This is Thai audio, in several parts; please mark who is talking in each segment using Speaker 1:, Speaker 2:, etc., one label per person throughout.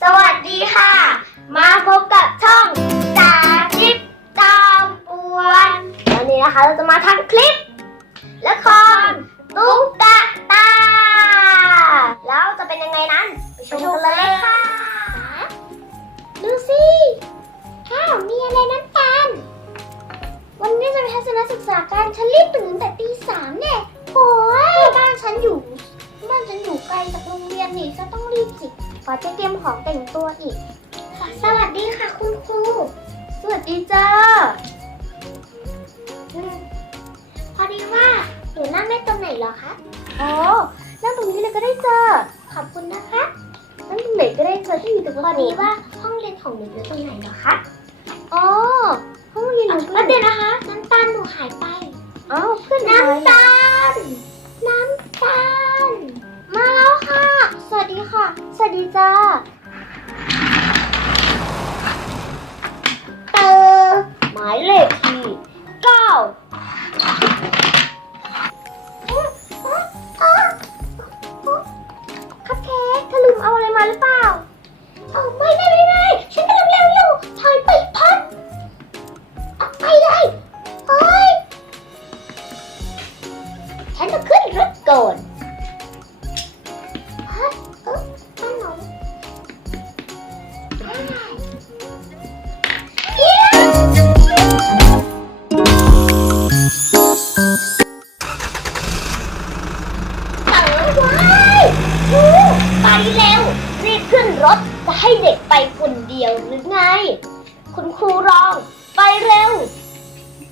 Speaker 1: สวัสดีค่ะ มาพบกับช่องสาธิตตามปวนวันนี้นะคะเราจะมาทำคลิปละครตุ๊กตาตา แล้วจะเป็นยังไงนั้นไปชมกันเลยค่ะ ดูสิข้าวมีอะไรน้ำตาล วันนี้จะไปทัศนศึกษาการฉันรีบตื่นแต่ตีสามเนี่ยโอ้ยบ้านฉันอยู่ บ้านฉันอยู่ไกลจากโรงเรียนนี่ฉันต้อง อจะเตรียมของแต่งตัวอีกสวัสดีค่ะคุณครู สวัสดีจ้าอืมพอดีว่าหนูนั่งได้ตรงไหนเหรอคะ อ๋อนั่งตรงนี้เลยก็ได้จ้าขอบคุณนะคะนั่งตรงไหนก็ได้จ้าที่อยู่ตรงพอดีว่าห้องเรียนของหนูอยู่ตรงไหนเหรอคะ สวัสดีจ้าเตอหมายเลขที่9 ดียวหรือไง คุณครูรอง ไปเร็ว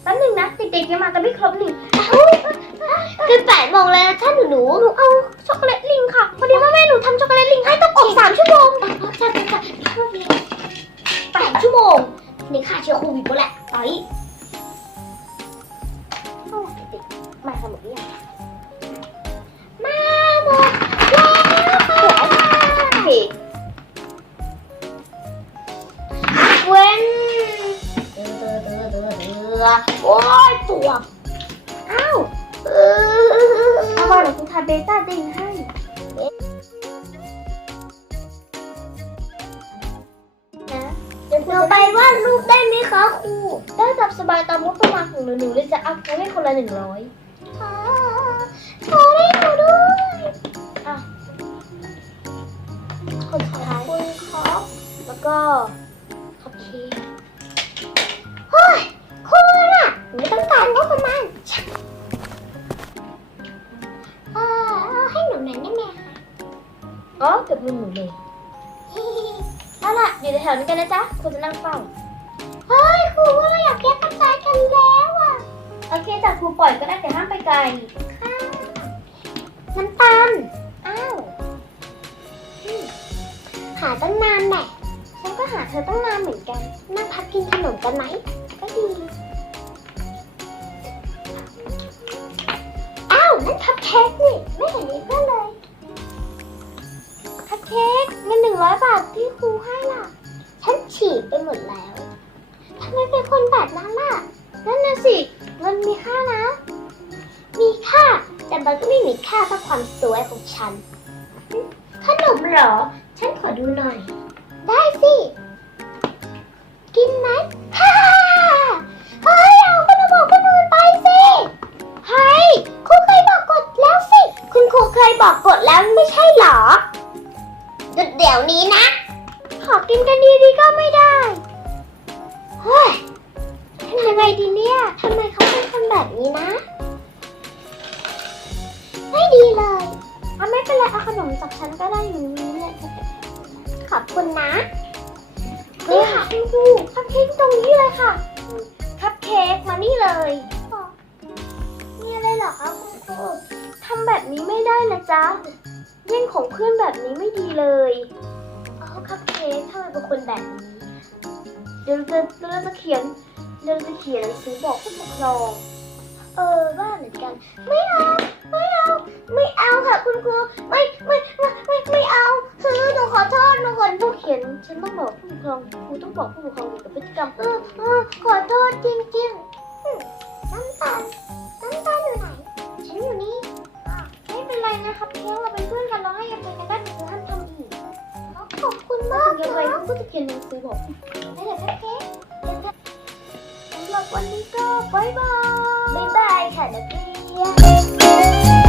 Speaker 1: แป๊บหนึงนะ เด็กๆยังมากันไม่ครบหนี่งคือแปดโมงแล้วถ้านหนูหนูเอาช็อกโกแลตลิงค่ะพอดีว่าแม่หนูทำช็อกโกแลตลิงให้ต้องอบสามชั่วโมงใช่ใช่ใช่แปดชั่วโมงนี่ค่าเชื้อโควิดหมดแหละไปโอ้เด็กๆมากันหมดหรือยัง อเดือโอ้ยปวดอ้าวเออเอามาเดี๋ยวคุณทาเบต้าดิงให้นะเดี๋ยวเราไปวาดรูปได้ไหมคะครู ได้จับสบายตามงบประมาณของหนูหนูเลยจะอัพให้คนละหนึ่งร้อยขอให้หนูด้วยอะคนสุดท้ายคุณครับแล้วก็คัพเค้ก ไม่ต้องการงบประมาณเออเอาให้หนูหน่อยได้ไหมคะอ๋อเก็บเงินหนูเลยเอาล่ะอยู่แถวๆนี้กันนะจ๊ะคุณจะนั่งเฝ้า เฮ้ยครูว่าเราอยากแยกกันตายกันแล้วอะโอเคจ้ะครูปล่อยก็ได้แต่ห้ามไปไกล ค่ะ น้ำตาล อ้าวอืมหาตั้งนานแหละฉันก็หาเธอตั้งนานเหมือนกัน นั่งพักกินขนมกันไหม ก็ดี นั่นคัพเค้กนี่ไม่เห็นมีเพื่อนเลยคัพเค้กเงินหนึ่งร้อยบาทที่ครูให้ล่ะ ฉันฉีกไปหมดแล้วทำไมเป็นคนแบบนั้นล่ะนั่นน่ะสิเงินมีค่านะ มีค่า แต่มันก็ไม่มีค่าเท่าความสวยของฉันขนมเหรอ ฉันขอดูหน่อย ยบอกกฎแล้วไม่ใช่เหรอหยุดเดี๋ยวนี้นะ ขอกินกันดีๆก็ไม่ได้ เฮ้ยทำยังไงดีเนี่ยทำไมเขาเป็นคนแบบนี้นะ ไม่ดีเลยเอาไม่เป็นไรเอาขนมจากฉันก็ได้อยู่นี้แหละขอบคุณนะนี่ค่ะคุณครูคัพเค้กตรงนี้เลยค่ะ คัพเค้กมานี่เลย มีอะไรเหรอคะคุณครู เล่นของเพื่อนแบบนี้ไม่ดีเลยอ๋อคัพเค้กทำไมเป็นคนแบบนี้เดี๋ยวเราจะเราจะเขียนเราจะเขียนหนังสือบอกผู้ปกครอง เออว่าเหมือนกัน ไม่เอา ไม่เอา ไม่เอาค่ะคุณครู ไม่ไม่ไม่ไม่ไม่เอา คือหนูขอโทษหนูขอผู้เขียน ฉันต้องบอกผู้ปกครอง ครูต้องบอกผู้ปกครองเกี่ยวกับพฤติกรรม เออเออขอโทษจริง นะครับเพียงเราเป็นเพื่อนกันเราให้อภัยกันได้แต่คือห้ามทำอีกขอบคุณมาก
Speaker 2: นะยังไงก็จะเขียนหนังสือบอก
Speaker 1: ได้เลยคัพเค้กสำหรับวันนี้ก็บ๊ายบายบ๊ายบายค่ะนักเรียน